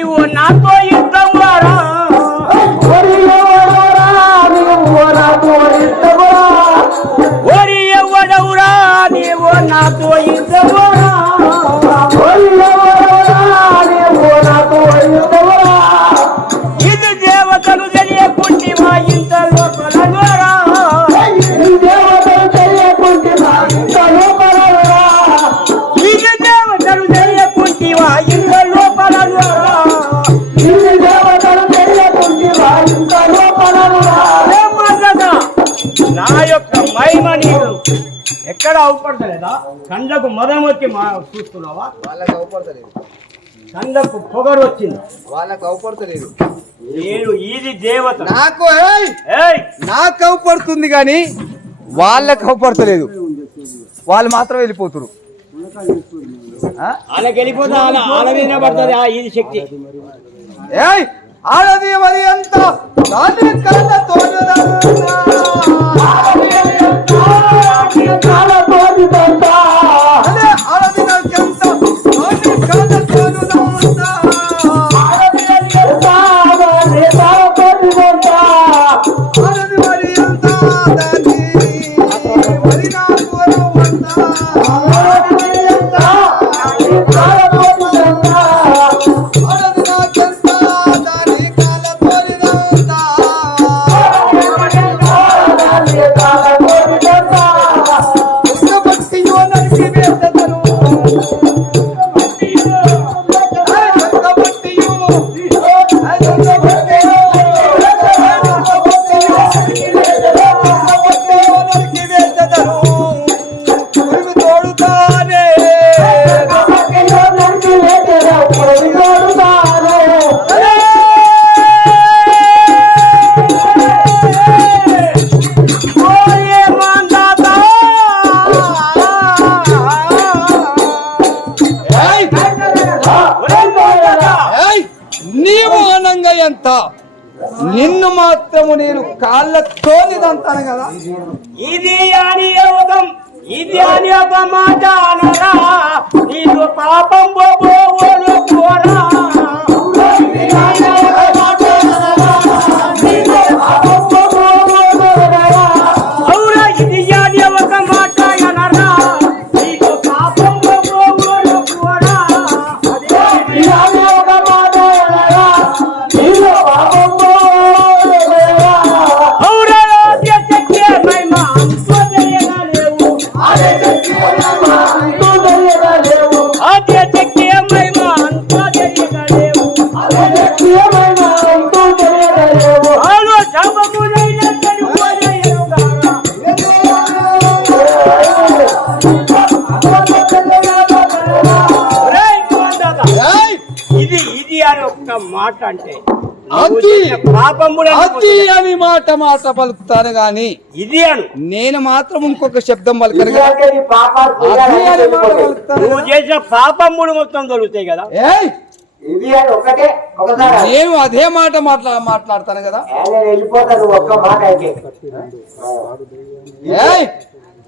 నీవు నాతో అవపడతలేదా కండ్లకు మదం వచ్చి మా చూస్తున్నావా? వాళ్ళకి అవపడతలేదు కండ్లకు పొగరు వచ్చింది. వాళ్ళకి అవపడతలేదు నేను ఇది దేవత. నాకు ఏయ్! ఏయ్! నాకు అవపడుతుంది కానీ వాళ్ళకి అవపడతలేదు వాళ్ళు మాత్రం వెళ్ళిపోతురు? వాళ్ళకి వెళ్ళిపోతే పడుతుంది ఇది శక్తి. ఏయ్! ఆడది మరి ఎంత నిన్ను మాత్రము నేను కాళ్ళతోనిదంతాను కదా. ఇది అని యోగం ఇది అని ఒక మాట అనరా నీకు పాపం కోరా అంటే అది అని మాట మాట పలుకుతాను గాని ఇది అను. నేను మాత్రం ఇంకొక శబ్దం పలకను నువ్వు. చేసిన పాపములు మొత్తం దొరుకుతాయి కదా. నేను అదే మాట మాట్లా మాట్లాడతాను కదా.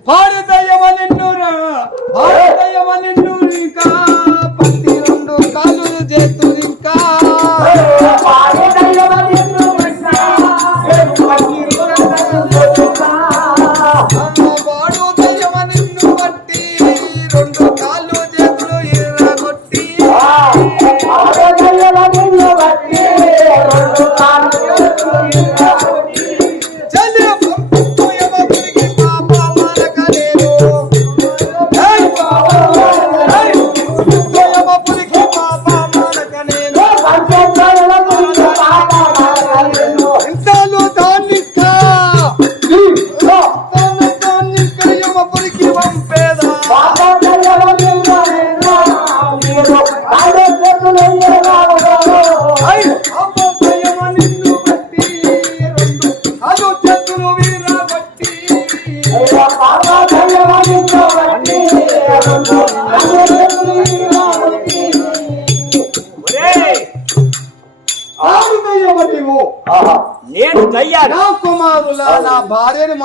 భారతయ్యవ నిన్ను భారతయ్యవ నిన్ను ఇంకా పత్తి రెండు కాలు చేతు ఇంకా. Hey,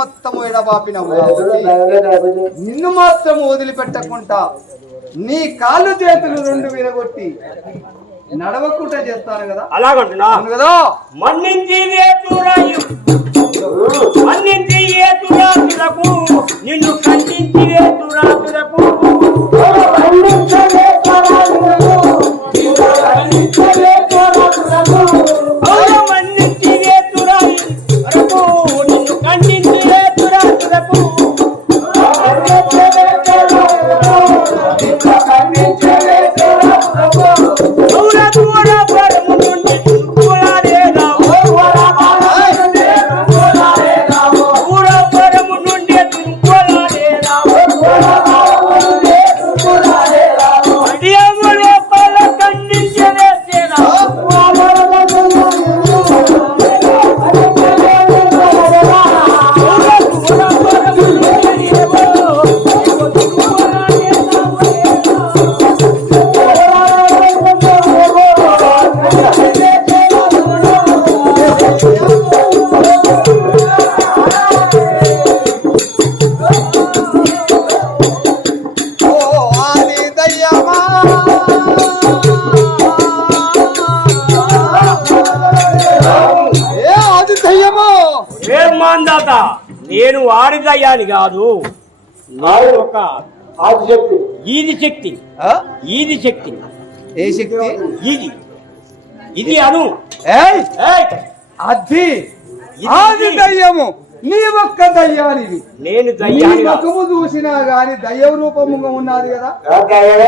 భార్యని మొత్తం ఎడబాపినవు నిన్ను మాత్రం వదిలిపెట్టకుండా నీ కాళ్ళు చేతులు రెండు విరగొట్టి నడవకుండా చేస్తాను కదా. అలాగంటున్నా? కదా? మన్నించి వేతురాయు. మన్నించి ఏతురాతులకు నిన్ను ఖండించి ఏం మాందాత నేను వారిదయ్యాని కాదు. నేను ఒక ఈది శక్తి. ఆ? ఈది శక్తి. ఏ శక్తి? ఇది ఇది అను. ఏయ్! ఏయ్! అది ఆది. దయ్యము. నీ ఒక్క దయ్యానివి నేను నీ దయ్యాని కాదు. ముఖము చూసినా గాని దయ్య రూపముగా ఉన్నది కదా?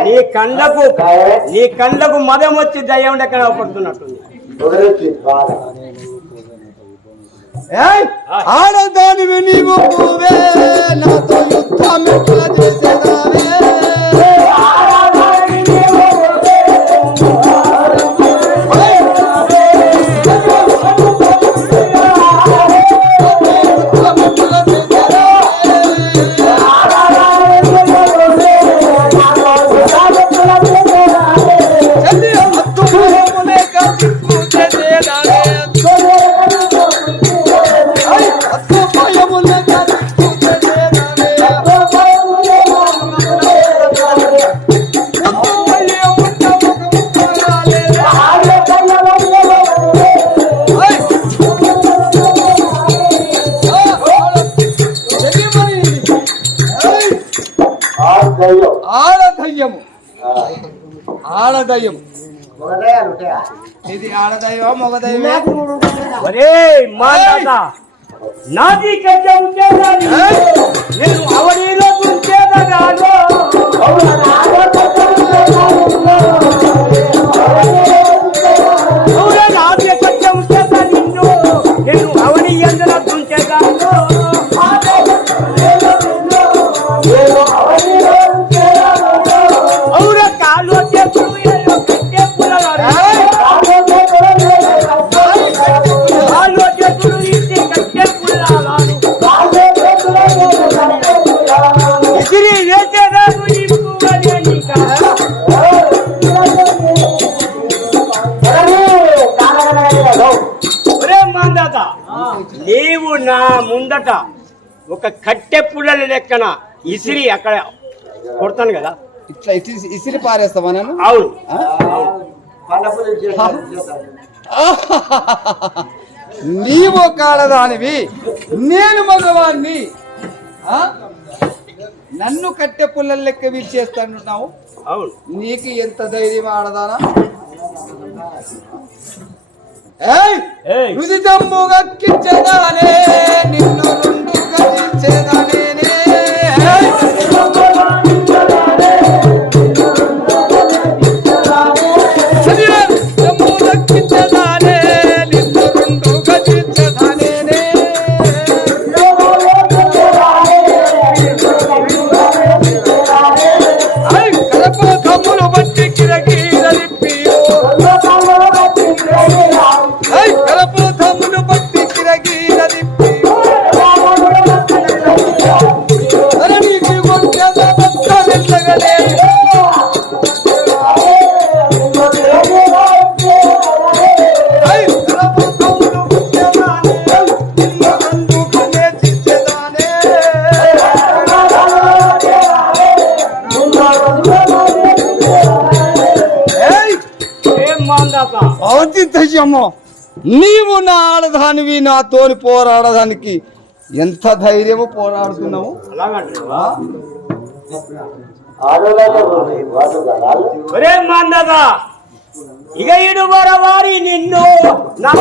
నీ కండ్లకు నీ కండ్లకు మదం వచ్చి దయ్యం ఎక్కడ పడుతున్నట్టుంది? ఆడదానివి నీవు నాతో యుద్ధం ఎట్లా చేసేదావే? ఆడదయ్యము ఇది ఆడదైవం మగదైవం ఒరే మాందాత నాది కంట ఉండేదాన్ని నేను అవనీలో ఉంచేదగాను ముందట ఒక కట్టె పుల్లల లెక్కన ఇసిరి అక్కడ కొడతాను కదా. ఇట్లా ఇటు ఇసిరి పారేస్తావా నేను అవును. నీవు కాడదానివి నేను మగవాణ్ణి? నన్ను కట్టె పుల్లల లెక్క విరిచేస్తానున్నావు అవును. నీకు ఎంత ధైర్యం ఆడదానా? ఏయ్ ఏయ్. రుది జమ్ము గక్కించదానే నిన్ను రెండు గతించేదానే అవుతి నీవు నా ఆడదానివి నాతోని పోరాడదానికి ఎంత ధైర్యము పోరాడుతున్నావు? ఇక ఇడు వారి నిన్ను నా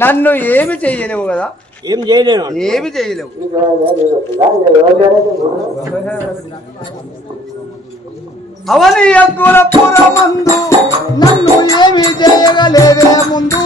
నన్ను ఏమి చేయలేవు కదా? ఏం చేయలేను ఏమి చేయలేవు. అవని పురమందు నన్ను ఏమి చేయగలేదే ముందు.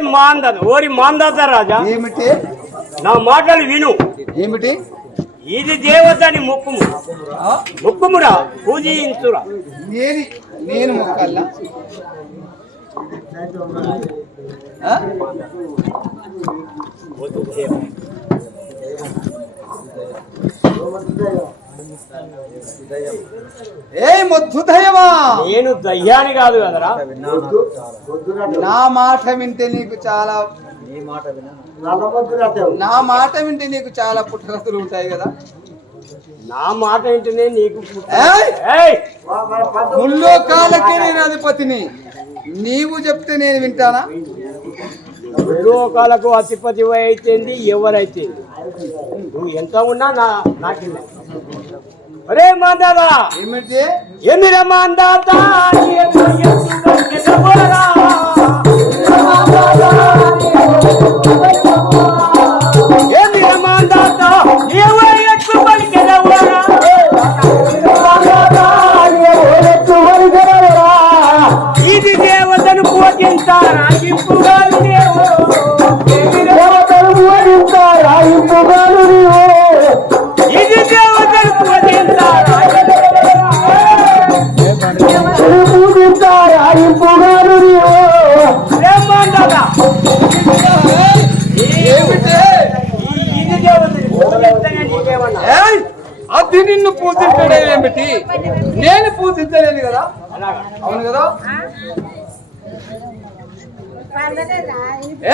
మాందాత ఓరి మాందాత రాజా. ఏమిటి? నా మాటలు విను. ఏమిటి? ఇది దేవతని ముక్కుము? ముక్కుమురా? పూజించురా. నేను నేను మొక్కల్లా? ఆ? ఏయ్ మొద్దు నేను దయ్యాని కాదు కదరా. నా మాట వింటే నీకు చాలా నా మాట వింటే నీకు చాలా పుట్టగతులు ఉంటాయి కదా. నా మాట వింటేనే నీకు పుట్ట- ఏయ్! ఏయ్! ముల్లోకాలకి నేను అధిపతిని. నీవు చెప్తే నేను వింటానా? లోకాలకు అతిపతి అయితేంది ఎవరైతే? నువ్వు ఎంత ఉన్నా నా నాకు ఒరే మాందాదా ఏమిటి ఎమిర మాందాత ఎమిర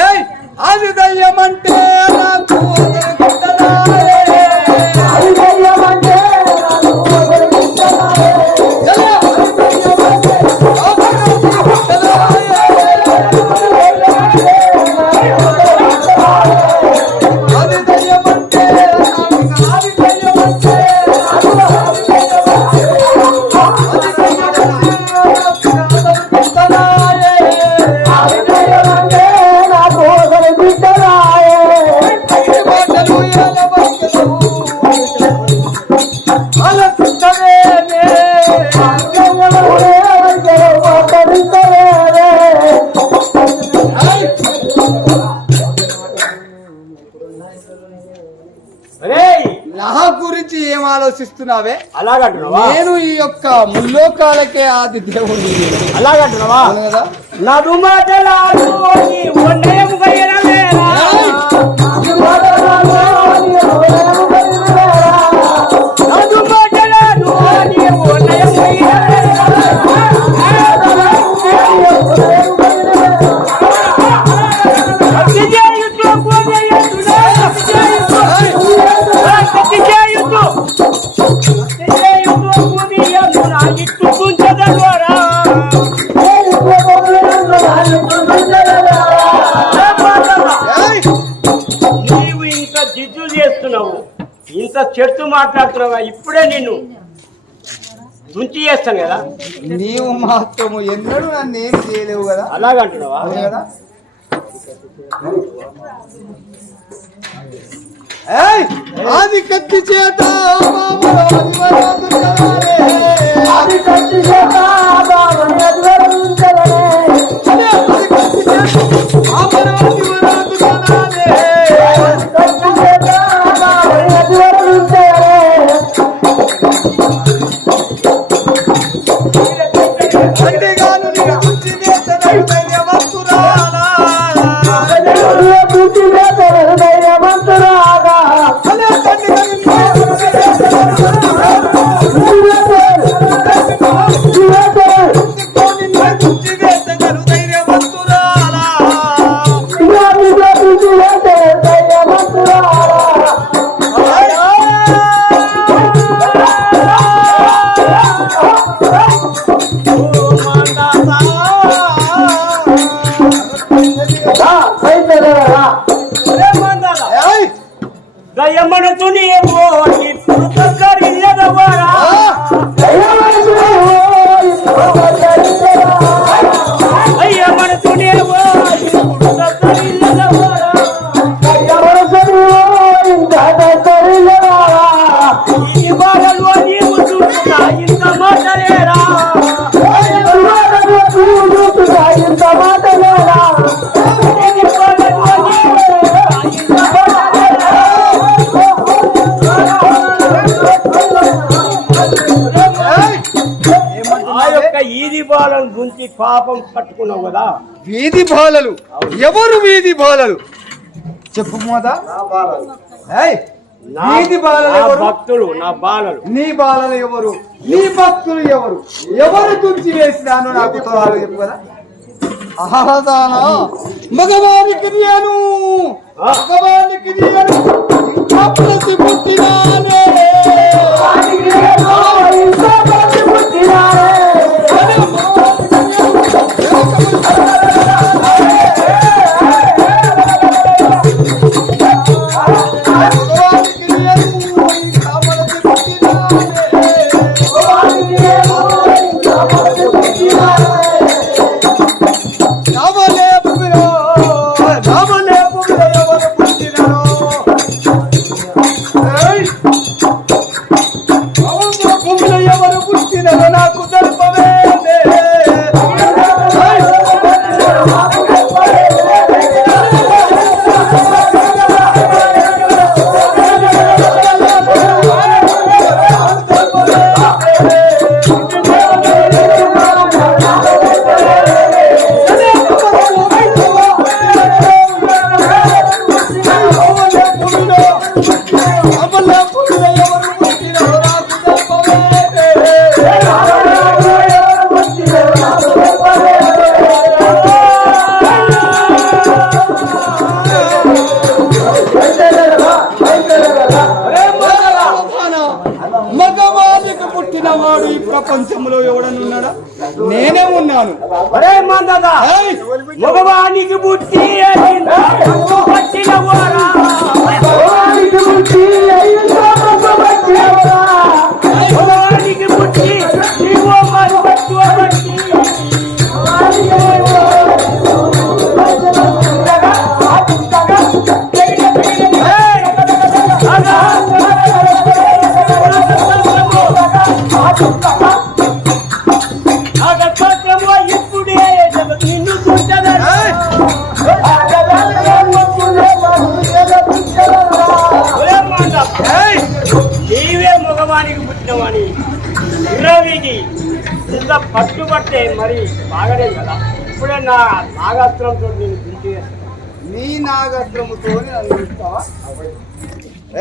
ఏయ్ అది దయ్యమంటే నాకు ఆలోచిస్తున్నావే? అలాగంటున్నావా? నేను ఈ యొక్క ముల్లోకాలకే ఆది దేవుడిని అలాగంటున్నావా? కదా? నడు చేయుచు, నా ఇట్టు కుంచెదరువరా. ఏయ్! నీవు ఇంకా జిజ్జు చేస్తున్నావు. ఇంత చెట్టు మాట్లాడుతున్నావా? ఇప్పుడే నిన్ను దుంచి చేస్తాను కదా? నీవు మాత్రము ఎన్నడూ నన్ను ఏం చేయలేవు కదా? అలాగంటున్నావా? కదా? ఏయ్! ఆది కత్తి చేత మామూలు అధివరాజు కలాలే. దయమనసు నీవు ఇప్పుడు కరియదవరా గురించి పాపం కట్టుకున్నావు కదా. వీధి బాలలు. ఎవరు వీధి బాలలు? చెప్పు మోద. బాలలు. ఎవరు? భక్తులు నా బాలలు. నీ బాలలు ఎవరు? నీ భక్తులు ఎవరు? ఎవరు తుంచి వేసినాను నాకు చెప్పు కదా. ఆహాదానా. మగవానికి నేను మగవానికి నేను పుట్టినానే. పట్టుబట్టే మరి బాగలేదు కదా? ఇప్పుడే నా నాగాస్త్రంతో నేను దించి నీ నాగాస్త్రముతో నన్ను ఇస్తావా?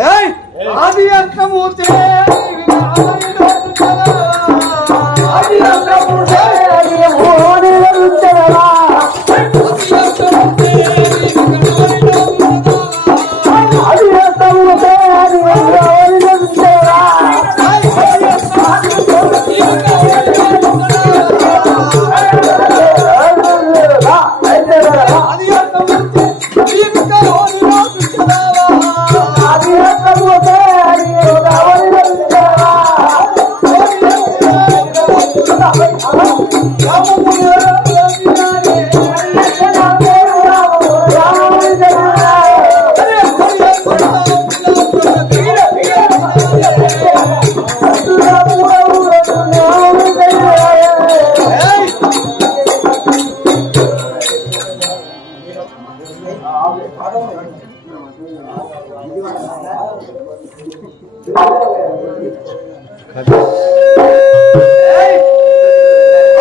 ఏయ్! ఆది అస్త్రము ఆది అస్త్రము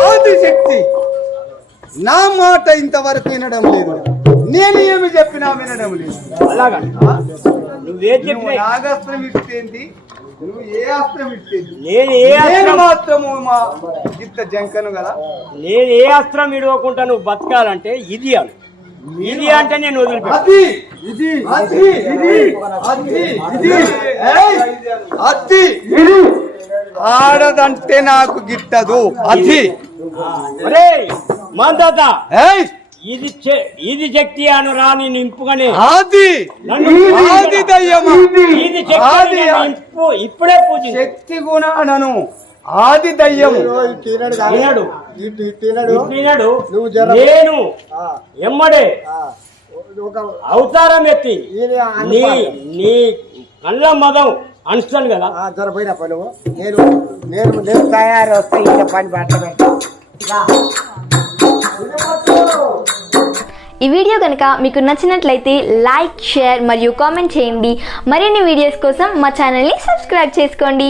ఆదిశక్తి. నా మాట ఇంతవరకు వినడం లేదు. నేను ఏమి చెప్పినా వినడం లేదు. అలాగా? నువ్వే చెప్పినా నాగస్త్రం ఇస్తేంది నువ్వు ఏ అస్త్రం ఇస్తేంది నేను ఏ నేను మాత్రము మా ఇంత జంకను కదా? నేను ఏ అస్త్రం విడవకుండా నువ్వు బతకాలంటే ఇది అను. ఇది అంటే నేను వదిలిపెట్టు ఇది అది ఇది అది ఇది ఏయ్! అది ఇది. ఆడదంటే నాకు గిట్టదు. అది. ఒరేయ్ మందత. ఏయ్. ఇది చె- ఇది శక్తి అను రాని నింపుగానే. ఆది నన్ను ఆది దయ్యమా. ఇది శక్తి ఇప్పుడే పూజించు. శక్తి గుణానను. ఆది దయ్యము. నువ్వు నేను ఆ, ఎమ్మడే ఆ, ఒక అవతారం ఎత్తి నీ. నీ కళ్ళ మదం అనుస్తాను కదా. ఆ, జర పోయినా పని. నేను నేను నేను తయారు వస్తే ఇంకా పని ఈ వీడియో కనుక మీకు నచ్చినట్లయితే లైక్ షేర్ మరియు కామెంట్ చేయండి. మరిన్ని వీడియోస్ కోసం మా ఛానల్ని సబ్స్క్రైబ్ చేసుకోండి.